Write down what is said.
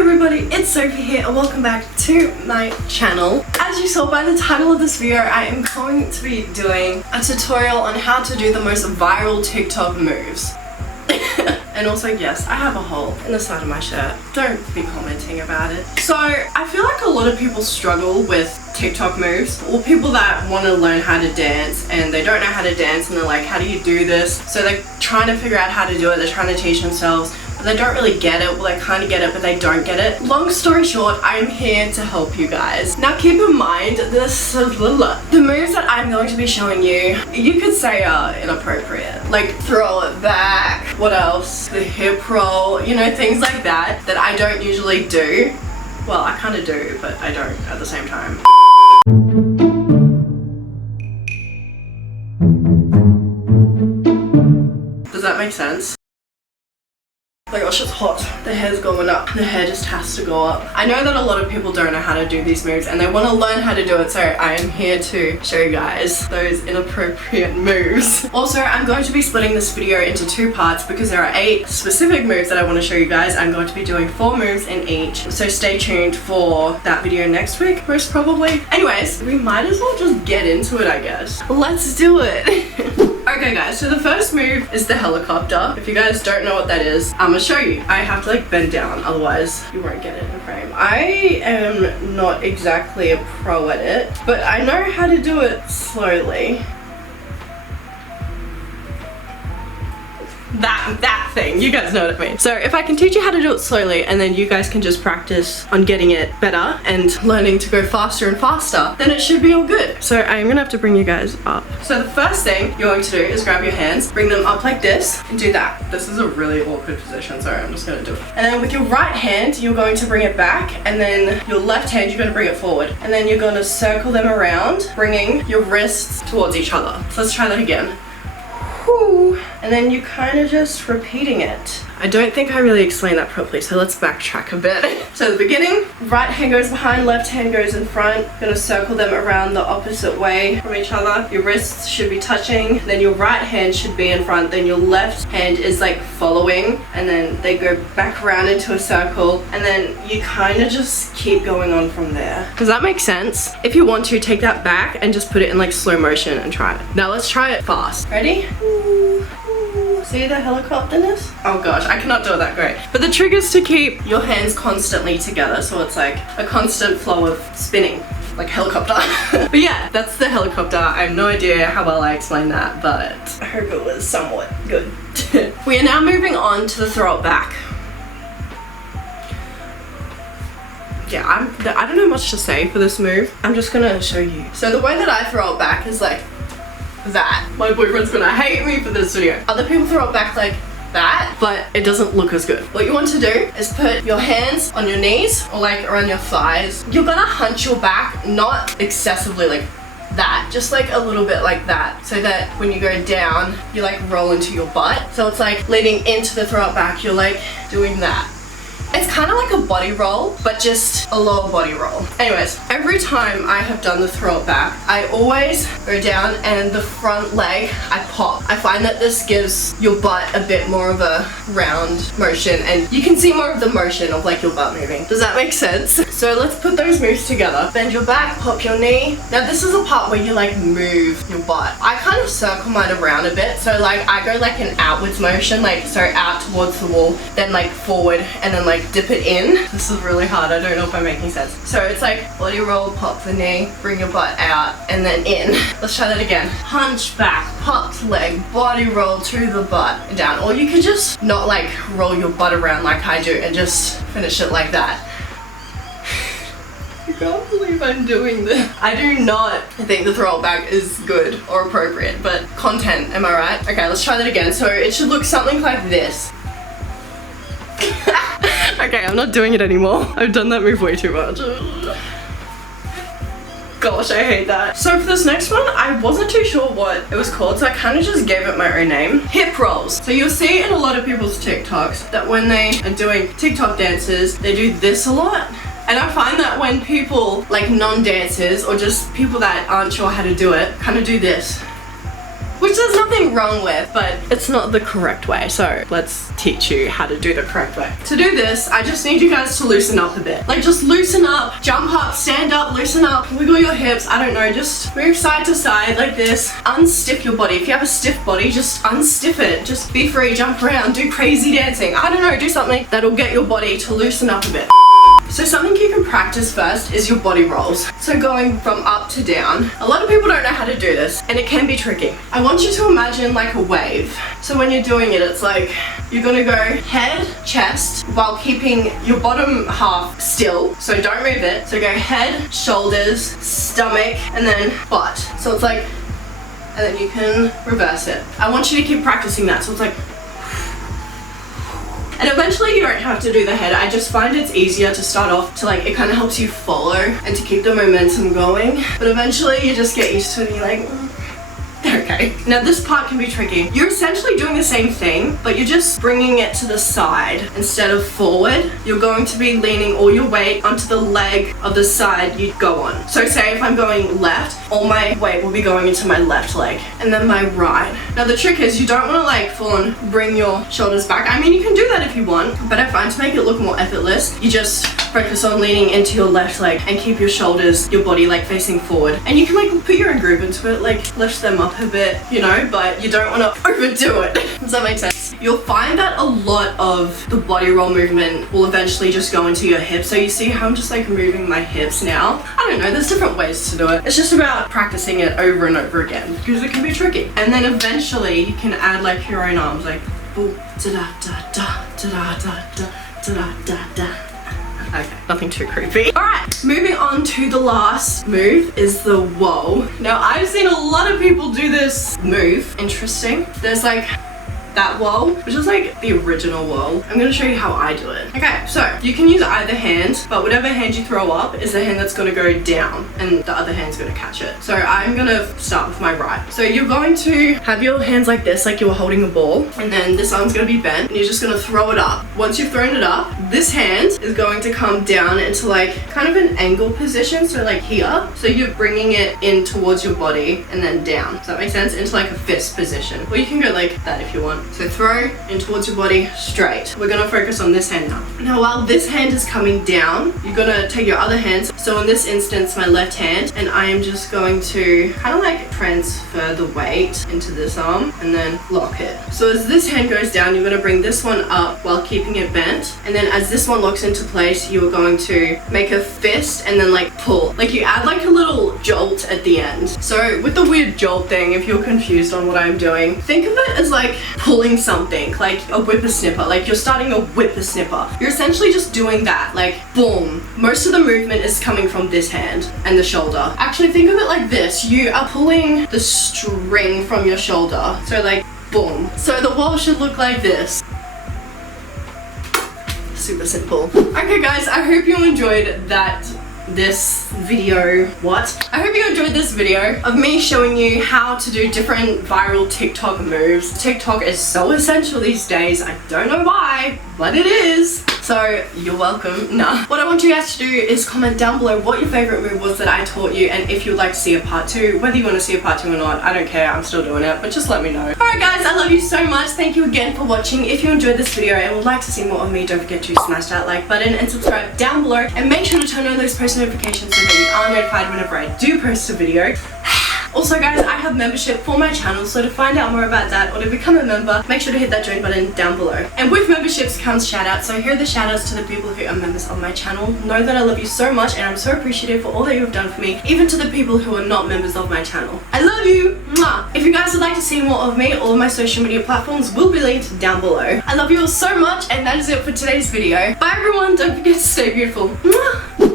everybody, it's Sophie here and welcome back to my channel. As you saw by the title of this video, I am going to be doing a tutorial on how to do the most viral TikTok moves. And also, yes, I have a hole in the side of my shirt. Don't be commenting about it. So, I feel like a lot of people struggle with TikTok moves, or people that want to learn how to dance and they don't know how to dance and they're like, how do you do this? So they're trying to figure out how to do it, they're trying to teach themselves, but they don't really get it. Well, they kind of get it, but they don't get it. Long story short, I'm here to help you guys. Now keep in mind, the moves that I'm going to be showing you, you could say are inappropriate. Like throw it back, what else? The hip roll, you know, things like that, that I don't usually do. Well, I kind of do, but I don't at the same time. Does that make sense? Oh my gosh, it's hot. The hair's going up. The hair just has to go up. I know that a lot of people don't know how to do these moves and they want to learn how to do it, so I am here to show you guys those inappropriate moves. Also, I'm going to be splitting this video into two parts because there are 8 specific moves that I want to show you guys. I'm going to be doing 4 moves in each, so stay tuned for that video next week, most probably. Anyways, we might as well just get into it, I guess. Let's do it. Okay guys, so the first move is the helicopter. If you guys don't know what that is, I'm gonna show you. I have to like bend down, otherwise you won't get it in frame. I am not exactly a pro at it, but I know how to do it slowly. That thing, you guys know what I mean. So if I can teach you how to do it slowly and then you guys can just practice on getting it better and learning to go faster and faster, then it should be all good. So I'm gonna have to bring you guys up. So the first thing you're going to do is grab your hands, bring them up like this and do that. This is a really awkward position, so I'm just gonna do it. And then with your right hand, you're going to bring it back, and then your left hand, you're gonna bring it forward. And then you're gonna circle them around, bringing your wrists towards each other. So let's try that again. And then you kind of just repeating it. I don't think I really explained that properly, so let's backtrack a bit. So the beginning, right hand goes behind, left hand goes in front. You're gonna circle them around the opposite way from each other. Your wrists should be touching, then your right hand should be in front, then your left hand is like following, and then they go back around into a circle, and then you kind of just keep going on from there. Does that make sense? If you want to, take that back and just put it in like slow motion and try it. Now let's try it fast. Ready? See the helicopterness? Oh gosh, I cannot do it that great. But the trick is to keep your hands constantly together, so it's like a constant flow of spinning, like helicopter. But yeah, that's the helicopter. I have no idea how well I explained that, but I hope it was somewhat good. We are now moving on to the throw it back. Yeah, I don't know much to say for this move. I'm just gonna show you. So the way that I throw it back is like that. My boyfriend's gonna hate me for this video. Other people throw it back like that, but it doesn't look as good. What you want to do is put your hands on your knees or like around your thighs. You're gonna hunch your back, not excessively like that, just like a little bit like that, so that when you go down, you like roll into your butt. So it's like leading into the throw it back, you're like doing that. It's kind of like a body roll, but just a lower body roll. Anyways, every time I have done the throw it back, I always go down and the front leg, I pop. I find that this gives your butt a bit more of a round motion and you can see more of the motion of like your butt moving. Does that make sense? So let's put those moves together. Bend your back, pop your knee. Now this is a part where you like move your butt. I kind of circle mine around a bit. So like I go like an outwards motion, like so out towards the wall, then like forward and then like dip it in. This is really hard, I don't know if I'm making sense. So it's like body roll, pop the knee, bring your butt out and then in. Let's try that again. Hunch back, popped leg, body roll to the butt and down. Or you could just not like roll your butt around like I do and just finish it like that. I can't believe I'm doing this. I do not think the throw it back is good or appropriate, but content, am I right? Okay, let's try that again. So it should look something like this. Okay, I'm not doing it anymore. I've done that move way too much. Gosh, I hate that. So for this next one, I wasn't too sure what it was called, so I kind of just gave it my own name. Hip rolls. So you'll see in a lot of people's TikToks that when they are doing TikTok dances, they do this a lot. And I find that when people, like non-dancers or just people that aren't sure how to do it, kind of do this. which there's nothing wrong with, but it's not the correct way. So let's teach you how to do the correct way. To do this, I just need you guys to loosen up a bit. Like just loosen up, jump up, stand up, loosen up, wiggle your hips, I don't know, just move side to side like this. Unstiff your body. If you have a stiff body, just unstiff it. Just be free, jump around, do crazy dancing. I don't know, do something that'll get your body to loosen up a bit. So something you can practice first is your body rolls. So going from up to down. A lot of people don't know how to do this and it can be tricky. I want you to imagine like a wave. So when you're doing it, it's like you're gonna go head, chest, while keeping your bottom half still. So don't move it. So go head, shoulders, stomach, and then butt. So it's like, and then you can reverse it. I want you to keep practicing that. So it's like, and eventually you don't have to do the head. I just find it's easier to start off to like, it kind of helps you follow and to keep the momentum going. But eventually you just get used to it and you're like, okay. Now this part can be tricky. You're essentially doing the same thing, but you're just bringing it to the side instead of forward. You're going to be leaning all your weight onto the leg of the side you'd go on. So say if I'm going left, all my weight will be going into my left leg and then my right. Now the trick is you don't want to like full on bring your shoulders back. I mean, you can do that if you want, but I find to make it look more effortless, you just focus on leaning into your left leg and keep your shoulders, your body like facing forward. And you can like put your own groove into it, like lift them up a bit, you know, but you don't want to overdo it. Does that make sense? You'll find that a lot of the body roll movement will eventually just go into your hips. So you see how I'm just like moving my hips now? I don't know, there's different ways to do it. It's just about practicing it over and over again because it can be tricky. And then eventually you can add like your own arms, like boom, da-da-da-da, da-da-da-da, da-da-da-da. Okay, nothing too creepy. Alright, moving on to the last move is the whoa. Now I've seen a lot of people do this move. Interesting. There's like that whoa, which is like the original whoa. I'm gonna show you how I do it. Okay, so you can use either hand, but whatever hand you throw up is the hand that's gonna go down and the other hand's gonna catch it. So I'm gonna start with my right. So you're going to have your hands like this, like you were holding a ball, and then this arm's gonna be bent and you're just gonna throw it up. Once you've thrown it up, this hand is going to come down into like kind of an angle position, so like here. So you're bringing it in towards your body and then down. Does that make sense? Into like a fist position. Or you can go like that if you want. So throw in towards your body, straight. We're gonna focus on this hand now. Now while this hand is coming down, you're gonna take your other hand. So in this instance, my left hand, and I am just going to kind of like transfer the weight into this arm and then lock it. So as this hand goes down, you're gonna bring this one up while keeping it bent. And then as this one locks into place, you are going to make a fist and then like pull. Like you add like a little jolt at the end. So with the weird jolt thing, if you're confused on what I'm doing, think of it as like pulling something, like a whippersnipper. Like you're starting a whippersnipper. You're essentially just doing that, like boom. Most of the movement is coming from this hand and the shoulder. Actually think of it like this. You are pulling the string from your shoulder. So like boom. So the wall should look like this. Super simple. Okay guys, I hope you enjoyed this video. I hope you enjoyed this video of me showing you how to do different viral TikTok moves. TikTok is so essential these days. I don't know why, but it is. So you're welcome. Nah. What I want you guys to do is comment down below what your favorite move was that I taught you, and if you'd like to see a part 2, whether you want to see a part 2 or not, I don't care, I'm still doing it, but just let me know. Alright guys, I love you so much. Thank you again for watching. If you enjoyed this video and would like to see more of me, don't forget to smash that like button and subscribe down below, and make sure to turn on those post notifications so that you are notified whenever I do post a video. Also guys, I have membership for my channel, so to find out more about that or to become a member, make sure to hit that join button down below. And with memberships comes shoutouts, so here are the shoutouts to the people who are members of my channel. Know that I love you so much and I'm so appreciative for all that you have done for me, even to the people who are not members of my channel. I love you! Mwah! If you guys would like to see more of me, all of my social media platforms will be linked down below. I love you all so much, and that is it for today's video. Bye everyone, don't forget to stay beautiful. Mwah!